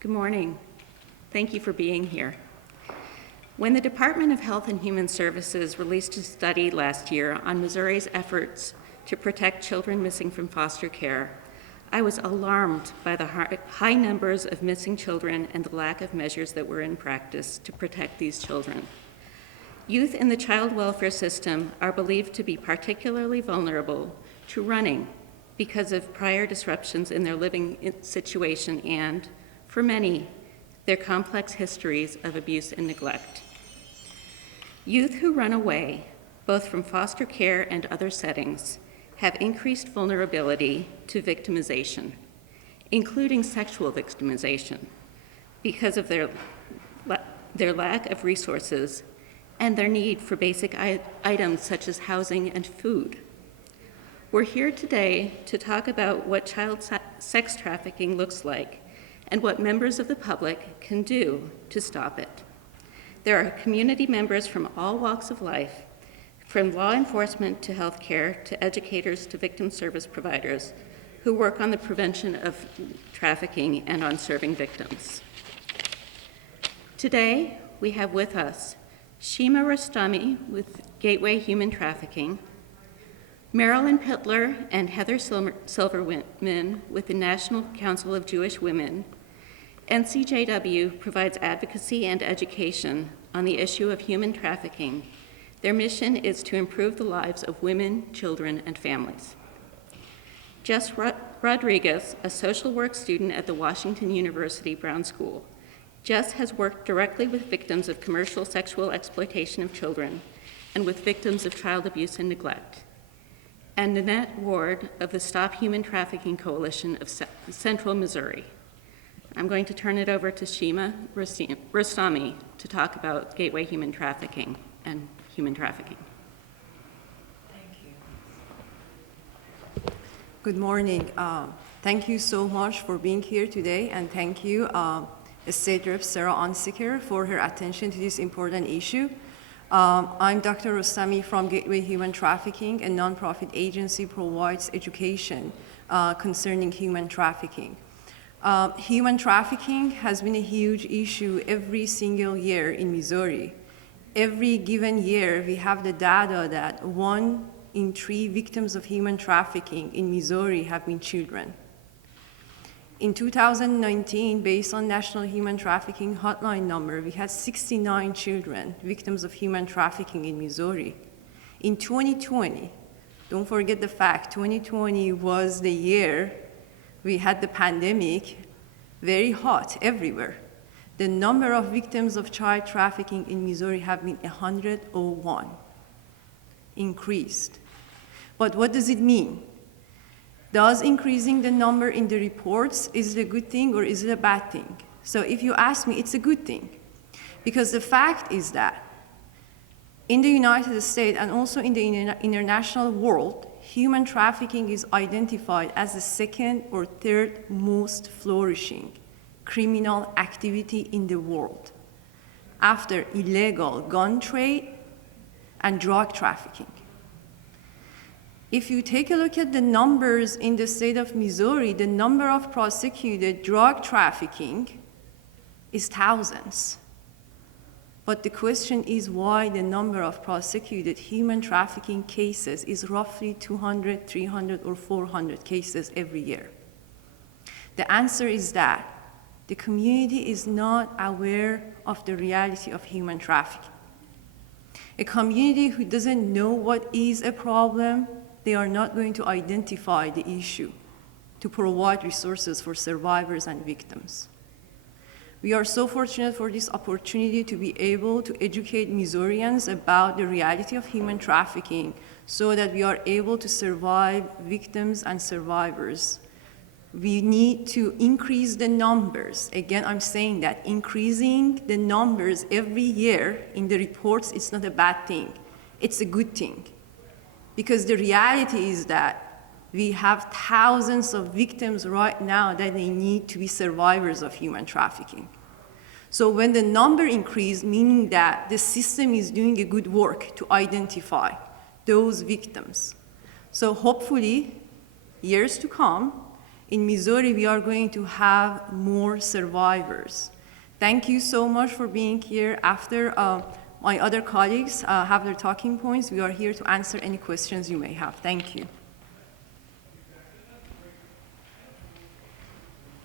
Good morning. Thank you for being here. When the Department of Health and Human Services released a study last year on Missouri's efforts to protect children missing from foster care, I was alarmed by the high numbers of missing children and the lack of measures that were in practice to protect these children. Youth in the child welfare system are believed to be particularly vulnerable to running because of prior disruptions in their living situation and, for many, their complex histories of abuse and neglect. Youth who run away, both from foster care and other settings, have increased vulnerability to victimization, including sexual victimization, because of their lack of resources and their need for basic items such as housing and food. We're here today to talk about what child sex trafficking looks like and what members of the public can do to stop it. There are community members from all walks of life, from law enforcement to healthcare to educators to victim service providers, who work on the prevention of trafficking and on serving victims. Today, we have with us Shima Rostami with Gateway Human Trafficking, Marilyn Pittler and Heather Silverman with the National Council of Jewish Women. NCJW provides advocacy and education on the issue of human trafficking. Their mission is to improve the lives of women, children, and families. Jess Rodriguez, a social work student at the Washington University Brown School. Jess has worked directly with victims of commercial sexual exploitation of children and with victims of child abuse and neglect. And Nanette Ward of the Stop Human Trafficking Coalition of Central Missouri. I'm going to turn it over to Shima Rostami to talk about Gateway Human Trafficking and human trafficking. Thank you. Good morning. Thank you so much for being here today, and thank you, State Rep Sarah Unsicker, for her attention to this important issue. I'm Dr. Rostami from Gateway Human Trafficking, a nonprofit agency provides education concerning human trafficking. Human trafficking has been a huge issue every single year in Missouri. Every given year, we have the data that 1 in 3 victims of human trafficking in Missouri have been children. In 2019, based on National Human Trafficking Hotline number, we had 69 children victims of human trafficking in Missouri. In 2020, don't forget the fact, 2020 was the year we had the pandemic, very hot everywhere. The number of victims of child trafficking in Missouri have been 101, increased. But what does it mean? Does increasing the number in the reports, is it a good thing or is it a bad thing? So if you ask me, it's a good thing. Because the fact is that in the United States and also in the international world, human trafficking is identified as the second or third most flourishing criminal activity in the world, after illegal gun trade and drug trafficking. If you take a look at the numbers in the state of Missouri, the number of prosecuted drug trafficking is thousands. But the question is why the number of prosecuted human trafficking cases is roughly 200, 300, or 400 cases every year. The answer is that the community is not aware of the reality of human trafficking. A community who doesn't know what is a problem, they are not going to identify the issue to provide resources for survivors and victims. We are so fortunate for this opportunity to be able to educate Missourians about the reality of human trafficking so that we are able to survive victims and survivors. We need to increase the numbers. Again, I'm saying that increasing the numbers every year in the reports is not a bad thing. It's a good thing. Because the reality is that we have thousands of victims right now that they need to be survivors of human trafficking. So when the number increases, meaning that the system is doing a good work to identify those victims. So hopefully, years to come, in Missouri, we are going to have more survivors. Thank you so much for being here. After my other colleagues have their talking points, we are here to answer any questions you may have. Thank you.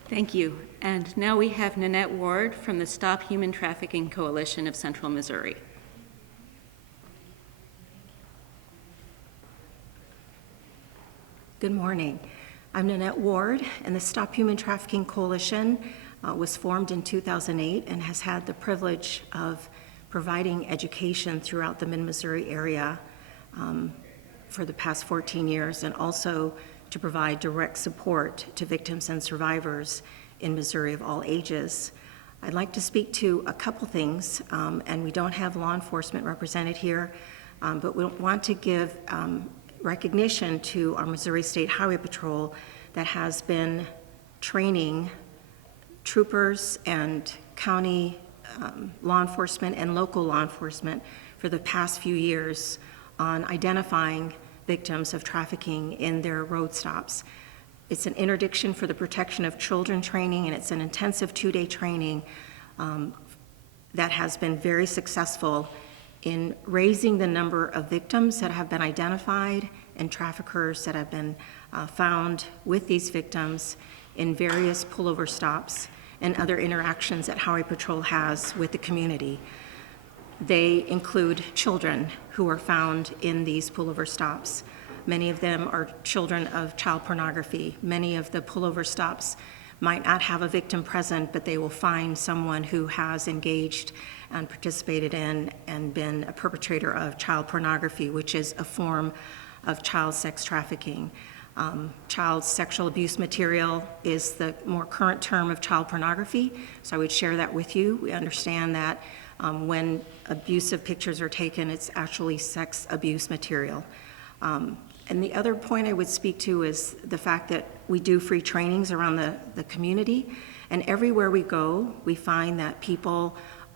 Thank you. And now we have Nanette Ward from the Stop Human Trafficking Coalition of Central Missouri. Good morning. I'm Nanette Ward, and the Stop Human Trafficking Coalition was formed in 2008 and has had the privilege of providing education throughout the Mid-Missouri area for the past 14 years, and also to provide direct support to victims and survivors in Missouri of all ages. I'd like to speak to a couple things, and we don't have law enforcement represented here, but we want to give recognition to our Missouri State Highway Patrol that has been training troopers and county law enforcement and local law enforcement for the past few years on identifying victims of trafficking in their road stops. It's an interdiction for the protection of children training, and it's an intensive 2-day training that has been very successful in raising the number of victims that have been identified and traffickers that have been found with these victims in various pullover stops and other interactions that Highway Patrol has with the community. They include children who are found in these pullover stops. Many of them are children of child pornography. Many of the pullover stops might not have a victim present, but they will find someone who has engaged and participated in and been a perpetrator of child pornography, which is a form of child sex trafficking. Child sexual abuse material is the more current term of child pornography, so I would share that with you. We understand that when abusive pictures are taken, it's actually sex abuse material. And the other point I would speak to is the fact that we do free trainings around the community, and everywhere we go, we find that people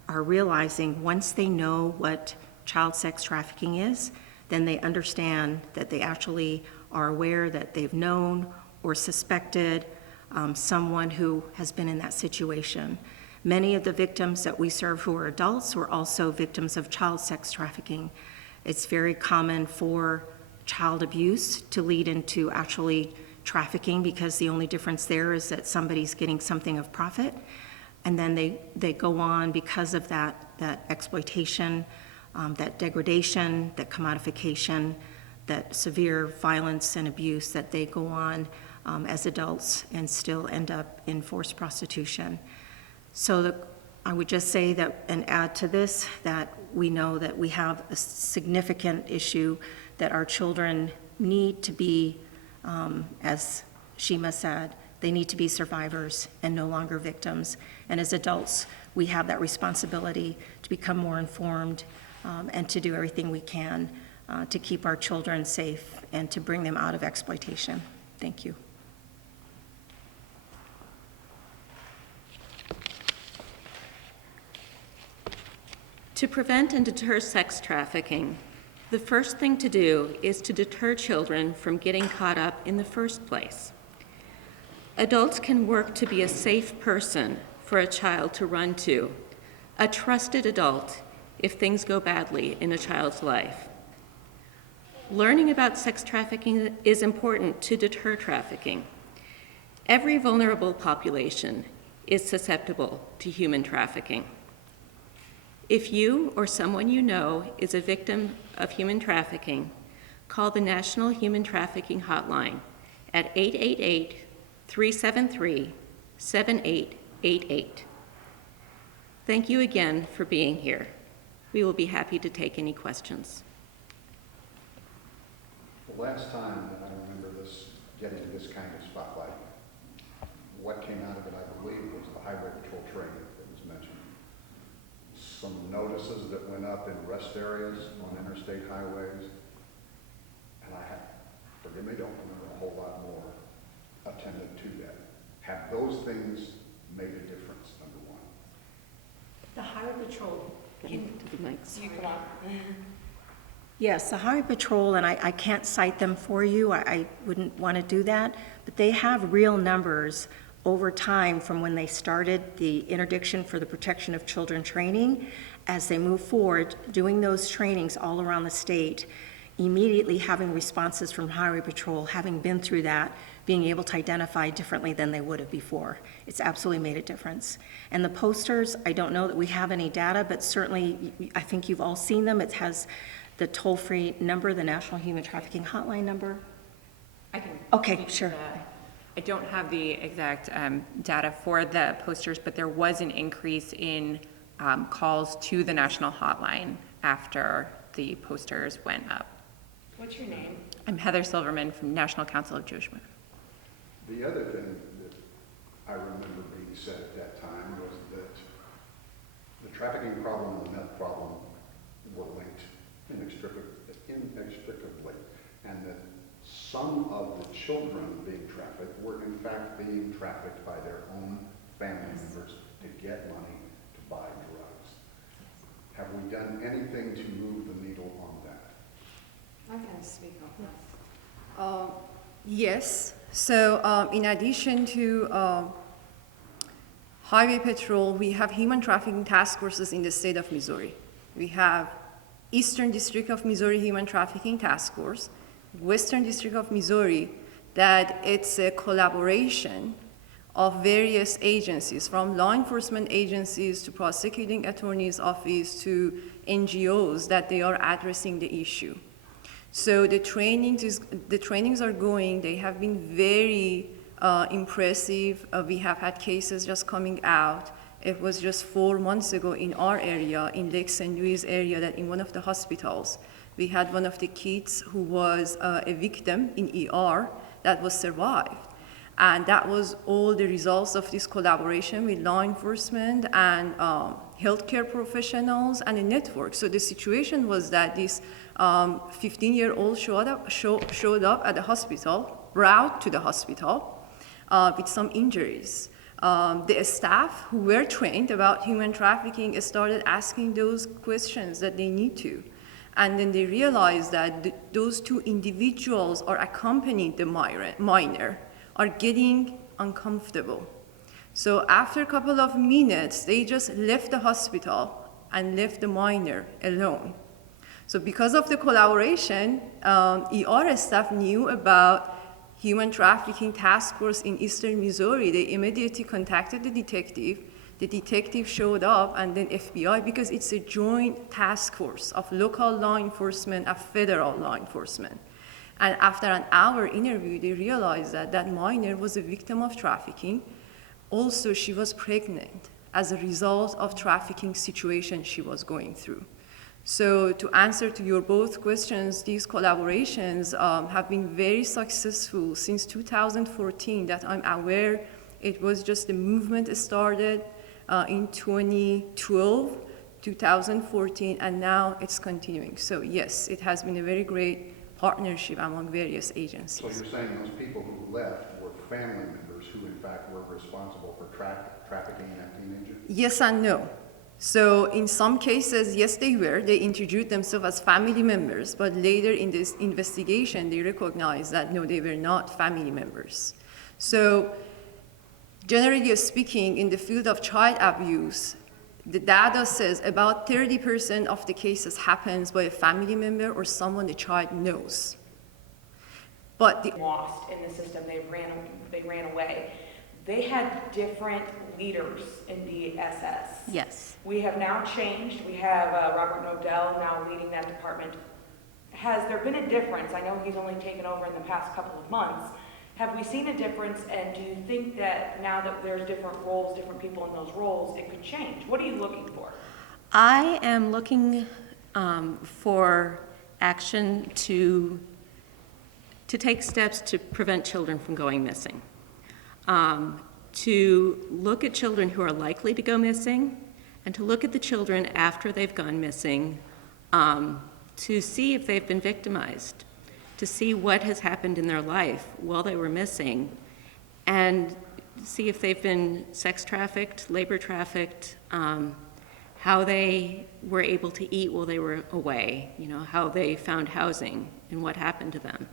are realizing once they know what child sex trafficking is, then they understand that they actually are aware that they've known or suspected someone who has been in that situation. Many of the victims that we serve who are adults were also victims of child sex trafficking. It's very common for child abuse to lead into actually trafficking, because the only difference there is that somebody's getting something of profit, and then they go on because of that exploitation, that degradation, that commodification, that severe violence and abuse, that they go on as adults and still end up in forced prostitution. So I would just say that, and add to this, that we know that we have a significant issue that our children need to be, as Shima said, they need to be survivors and no longer victims. And as adults, we have that responsibility to become more informed and to do everything we can to keep our children safe and to bring them out of exploitation. Thank you. To prevent and deter sex trafficking, the first thing to do is to deter children from getting caught up in the first place. Adults can work to be a safe person for a child to run to, a trusted adult if things go badly in a child's life. Learning about sex trafficking is important to deter trafficking. Every vulnerable population is susceptible to human trafficking. If you or someone you know is a victim of human trafficking, call the National Human Trafficking Hotline at 888-373-7888. Thank you again for being here. We will be happy to take any questions. The last time that I remember this, getting this kind of spotlight, what came out of it, I believe, was the highway patrol training that was mentioned. Some notices that went up in rest areas on interstate highways, and I have, forgive me, don't remember a whole lot more attended to that. Have those things made a difference, number one? The Highway Patrol To the mics. Yes, the Highway Patrol, and I can't cite them for you, I wouldn't want to do that, but they have real numbers over time from when they started the interdiction for the protection of children training. As they move forward, doing those trainings all around the state, immediately having responses from Highway Patrol, having been through that, being able to identify differently than they would have before. It's absolutely made a difference. And the posters, I don't know that we have any data, but certainly I think you've all seen them. It has the toll-free number, the National Human Trafficking Hotline number. I can. Okay, speak to sure. that. I don't have the exact data for the posters, but there was an increase in calls to the national hotline after the posters went up. What's your name? I'm Heather Silverman from National Council of Jewish Women. The other thing that I remember being said at that time was that the trafficking problem and the meth problem were linked inextricably, and that some of the children being trafficked were in fact being trafficked by their own family members to get money to buy drugs. Have we done anything to move the needle on that? I can speak on that. Yes. So in addition to Highway Patrol, we have human trafficking task forces in the state of Missouri. We have Eastern District of Missouri Human Trafficking Task Force, Western District of Missouri, that it's a collaboration of various agencies, from law enforcement agencies to prosecuting attorney's office to NGOs, that they are addressing the issue. So the trainings are going. They have been very impressive. We have had cases just coming out. It was just 4 months ago in our area, in Lake St. Louis area, that in one of the hospitals, we had one of the kids who was a victim in ER that was survived. And that was all the results of this collaboration with law enforcement and healthcare professionals and a network. So the situation was that this 15-year-old showed up at the hospital, brought to the hospital with some injuries. The staff who were trained about human trafficking started asking those questions that they need to. And then they realized that those two individuals are accompanying the minor, are getting uncomfortable. So after a couple of minutes, they just left the hospital and left the minor alone. So because of the collaboration, ER staff knew about Human Trafficking Task Force in Eastern Missouri. They immediately contacted the detective. The detective showed up, and then FBI, because it's a joint task force of local law enforcement and federal law enforcement. And after an hour interview, they realized that that minor was a victim of trafficking. Also, she was pregnant as a result of trafficking situation she was going through. So to answer to your both questions, these collaborations have been very successful since 2014 that I'm aware. It was just the movement started in 2012, 2014, and now it's continuing. So yes, it has been a very great partnership among various agencies. So you're saying those people who left were family members who in fact were responsible for trafficking that teenager? Yes and no. So in some cases, yes, they were. They introduced themselves as family members, but later in this investigation, they recognized that no, they were not family members. So generally speaking, in the field of child abuse, the data says about 30% of the cases happens by a family member or someone the child knows. But the Lost in the system, they ran away. They had different leaders in DSS. Yes. We have now changed. We have Robert Nodell now leading that department. Has there been a difference? I know he's only taken over in the past couple of months. Have we seen a difference, and do you think that now that there's different roles, different people in those roles, it could change? What are you looking for? I am looking for action to take steps to prevent children from going missing. To look at children who are likely to go missing, and to look at the children after they've gone missing, to see if they've been victimized, to see what has happened in their life while they were missing, and see if they've been sex trafficked, labor trafficked, how they were able to eat while they were away, how they found housing and what happened to them.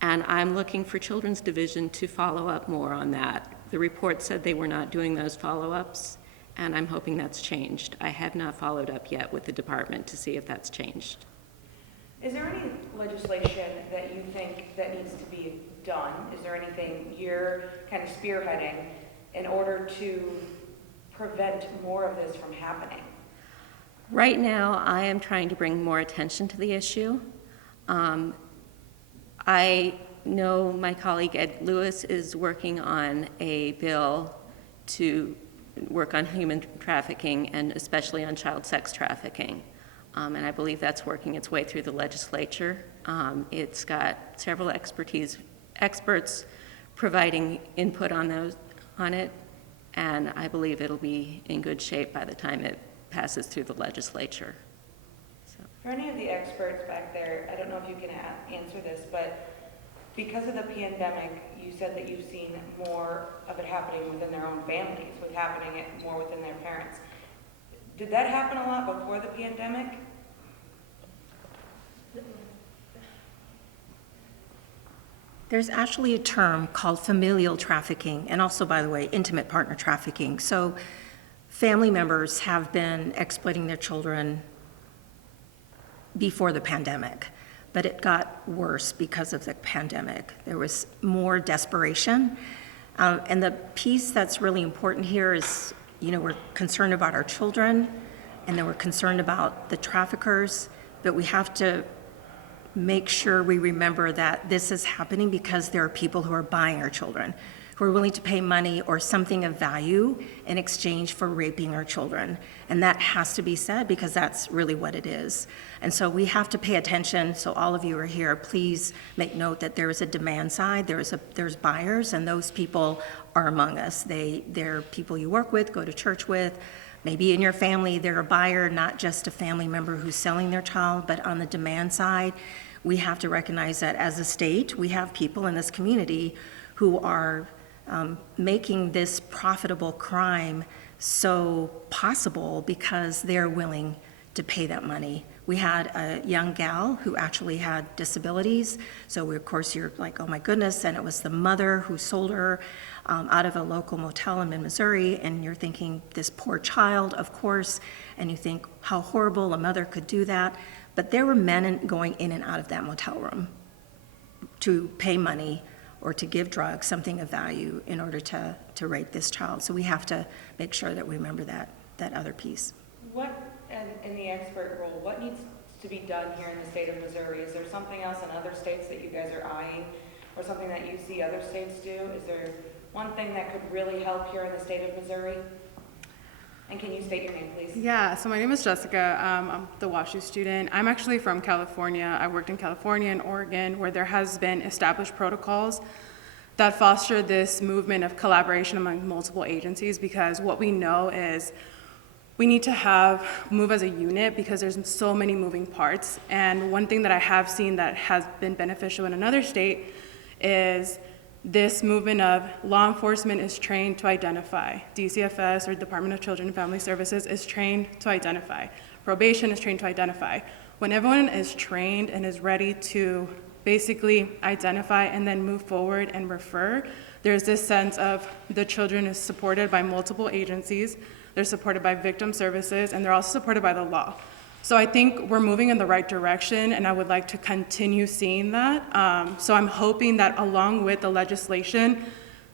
And I'm looking for Children's Division to follow up more on that. The report said they were not doing those follow-ups, and I'm hoping that's changed. I have not followed up yet with the department to see if that's changed. Is there any legislation that you think that needs to be done? Is there anything you're kind of spearheading in order to prevent more of this from happening? Right now, I am trying to bring more attention to the issue. I know my colleague Ed Lewis is working on a bill to work on human trafficking and especially on child sex trafficking. And I believe that's working its way through the legislature. It's got several experts providing input on it, and I believe it'll be in good shape by the time it passes through the legislature. For any of the experts back there, I don't know if you can answer this, but because of the pandemic, you said that you've seen more of it happening within their own families, with happening more within their parents. Did that happen a lot before the pandemic? There's actually a term called familial trafficking, and also, by the way, intimate partner trafficking. So family members have been exploiting their children before the pandemic, but it got worse because of the pandemic. There was more desperation. And the piece that's really important here is, we're concerned about our children, and then we're concerned about the traffickers, but we have to make sure we remember that this is happening because there are people who are buying our children, who are willing to pay money or something of value in exchange for raping our children. And that has to be said because that's really what it is. And so we have to pay attention. So all of you are here, please make note that there is a demand side, there's buyers, and those people are among us. They're people you work with, go to church with. Maybe in your family, they're a buyer, not just a family member who's selling their child, but on the demand side, we have to recognize that as a state, we have people in this community who are making this profitable crime so possible because they're willing to pay that money. We had a young gal who actually had disabilities, so of course you're like, oh my goodness, and it was the mother who sold her out of a local motel in Missouri, and you're thinking, this poor child, of course, and you think how horrible a mother could do that, but there were men going in and out of that motel room to pay money or to give drugs, something of value, in order to rape this child. So we have to make sure that we remember that other piece. What, in the expert role, what needs to be done here in the state of Missouri? Is there something else in other states that you guys are eyeing, or something that you see other states do? Is there one thing that could really help here in the state of Missouri? And can you state your name, please? Yeah, so my name is Jessica. I'm the WashU student. I'm actually from California. I worked in California and Oregon, where there has been established protocols that foster this movement of collaboration among multiple agencies, because what we know is we need to move as a unit because there's so many moving parts. And one thing that I have seen that has been beneficial in another state is this movement of law enforcement is trained to identify. DCFS, or Department of Children and Family Services, is trained to identify. Probation is trained to identify. When everyone is trained and is ready to basically identify and then move forward and refer, there's this sense of the children is supported by multiple agencies, they're supported by victim services, and they're also supported by the law. So I think we're moving in the right direction, and I would like to continue seeing that. So I'm hoping that along with the legislation,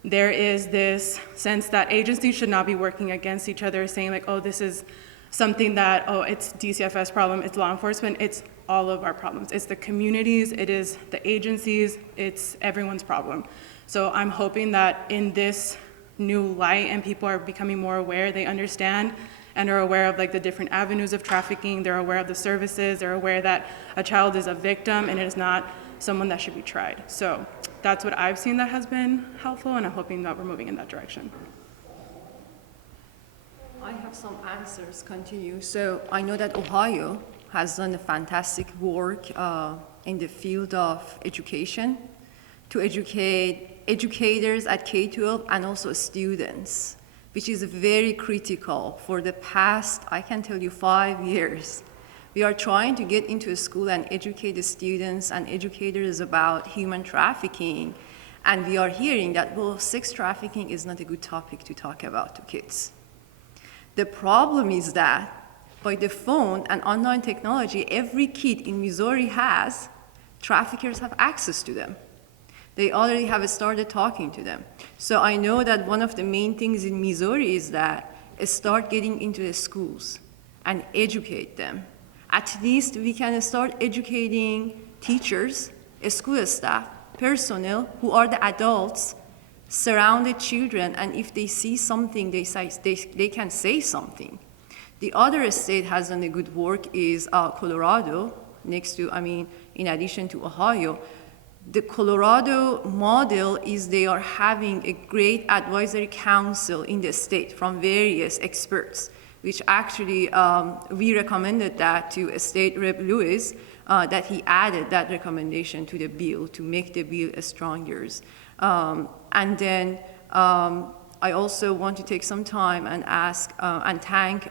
there is this sense that agencies should not be working against each other, saying like, oh, this is something that, oh, it's DCFS problem, it's law enforcement, it's all of our problems. It's the communities, it is the agencies, it's everyone's problem. So I'm hoping that in this new light and people are becoming more aware, they understand and are aware of like the different avenues of trafficking, they're aware of the services, they're aware that a child is a victim and it is not someone that should be tried. So that's what I've seen that has been helpful, and I'm hoping that we're moving in that direction. I have some answers, continue. So I know that Ohio has done a fantastic work in the field of education to educate educators at K-12 and also students which is very critical for the past, I can tell you, 5 years. We are trying to get into a school and educate the students and educators about human trafficking, and we are hearing that, well, sex trafficking is not a good topic to talk about to kids. The problem is that by the phone and online technology every kid in Missouri has, traffickers have access to them. They already have started talking to them. So I know that one of the main things in Missouri is that start getting into the schools and educate them. At least we can start educating teachers, school staff, personnel who are the adults, surround the children, and if they see something, they can say something. The other state has done a good work is Colorado, in addition to Ohio. The Colorado model is they are having a great advisory council in the state from various experts, which actually we recommended that to State Rep. Lewis, that he added that recommendation to the bill to make the bill stronger. And then I also want to take some time and ask and thank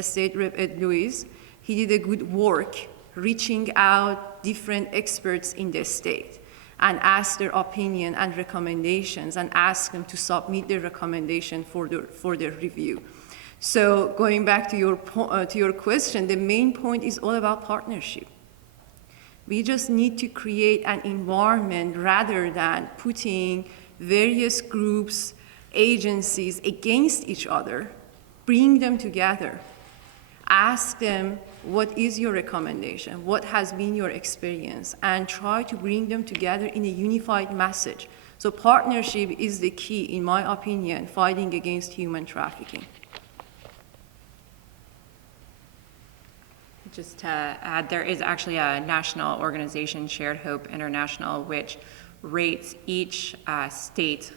State Rep. Ed Lewis. He did a good work reaching out different experts in the state and ask their opinion and recommendations and ask them to submit their recommendation for their review. So going back to your question, the main point is all about partnership. We just need to create an environment rather than putting various groups, agencies against each other. Bring them together. Ask them, what is your recommendation? What has been your experience? And try to bring them together in a unified message. So partnership is the key, in my opinion, fighting against human trafficking. Just to add, there is actually a national organization, Shared Hope International, which rates each state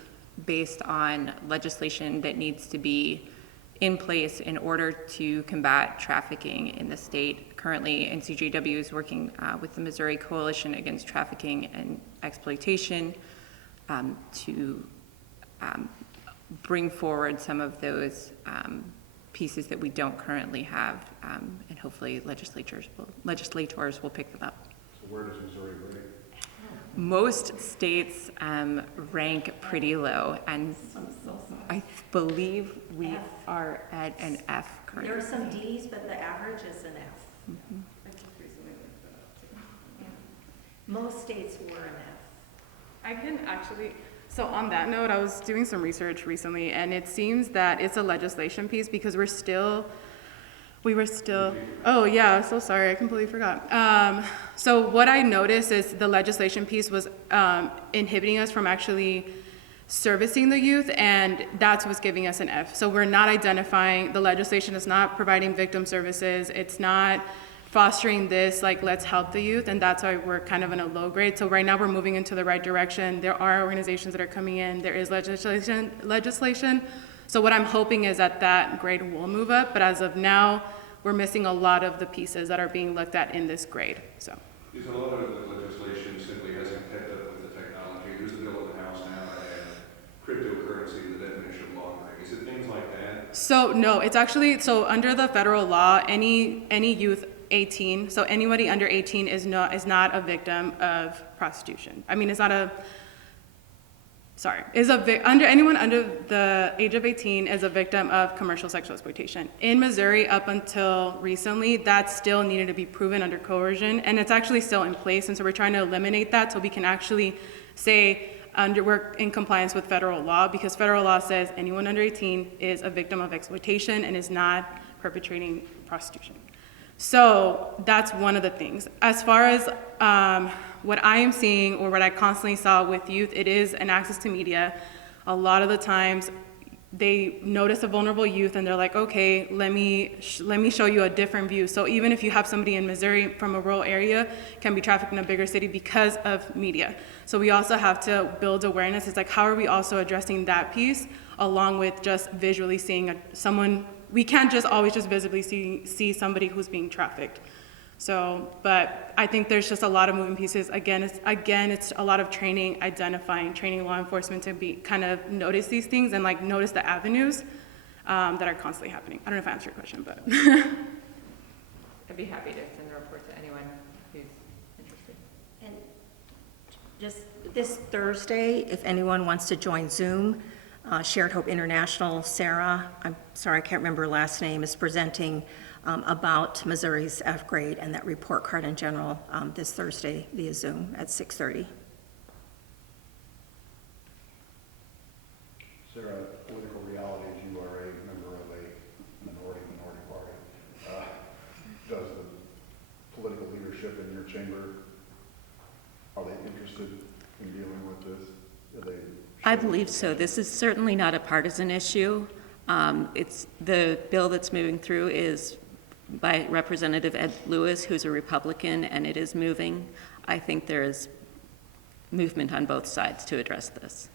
based on legislation that needs to be in place in order to combat trafficking in the state. Currently, NCJW is working with the Missouri Coalition Against Trafficking and Exploitation to bring forward some of those pieces that we don't currently have, and hopefully legislators will pick them up. So where does Missouri rate? Most states rank pretty low, and I believe we are at an F currently. There are some Ds, but the average is an F. Mm-hmm. Yeah. Most states were an F. I can actually, so on that note, I was doing some research recently, and it seems that it's a legislation piece because oh yeah, so sorry, I completely forgot. So what I noticed is the legislation piece was inhibiting us from actually servicing the youth, and that's what's giving us an F. So we're not identifying, the legislation is not providing victim services, it's not fostering this, like, let's help the youth, and that's why we're kind of in a low grade. So right now we're moving into the right direction. There are organizations that are coming in, there is legislation. So what I'm hoping is that grade will move up, but as of now, we're missing a lot of the pieces that are being looked at in this grade, so. Is a lot of the legislation simply hasn't kept up with the technology? There's a bill in the House now that adds cryptocurrency to the definition of laundering. Is it things like that? So no, it's actually, so under the federal law, any youth 18, so anybody under 18 is not a victim of prostitution. I mean, it's not a, sorry, anyone under the age of 18 is a victim of commercial sexual exploitation. In Missouri, up until recently, that still needed to be proven under coercion, and it's actually still in place, and so we're trying to eliminate that so we can actually say we're in compliance with federal law, because federal law says anyone under 18 is a victim of exploitation and is not perpetrating prostitution. So that's one of the things. As far as what I am seeing, or what I constantly saw with youth, it is an access to media. A lot of the times they notice a vulnerable youth and they're like, okay, let me show you a different view. So even if you have somebody in Missouri from a rural area can be trafficked in a bigger city because of media. So we also have to build awareness. It's like, how are we also addressing that piece along with just visually seeing someone? We can't just always just visibly see somebody who's being trafficked. So, but I think there's just a lot of moving pieces. Again, it's a lot of training law enforcement to be kind of notice these things and like notice the avenues that are constantly happening. I don't know if I answered your question, but. I'd be happy to send the report to anyone who's interested. And just this Thursday, if anyone wants to join Zoom, Shared Hope International, Sarah, I'm sorry, I can't remember her last name, is presenting about Missouri's F grade and that report card in general this Thursday via Zoom at 6:30. Sarah, political realities, you are a member of a minority party. Does the political leadership in your chamber, are they interested in dealing with this? Are they? I believe so. This is certainly not a partisan issue. It's the bill that's moving through is by Representative Ed Lewis, who's a Republican, and it is moving. I think there is movement on both sides to address this.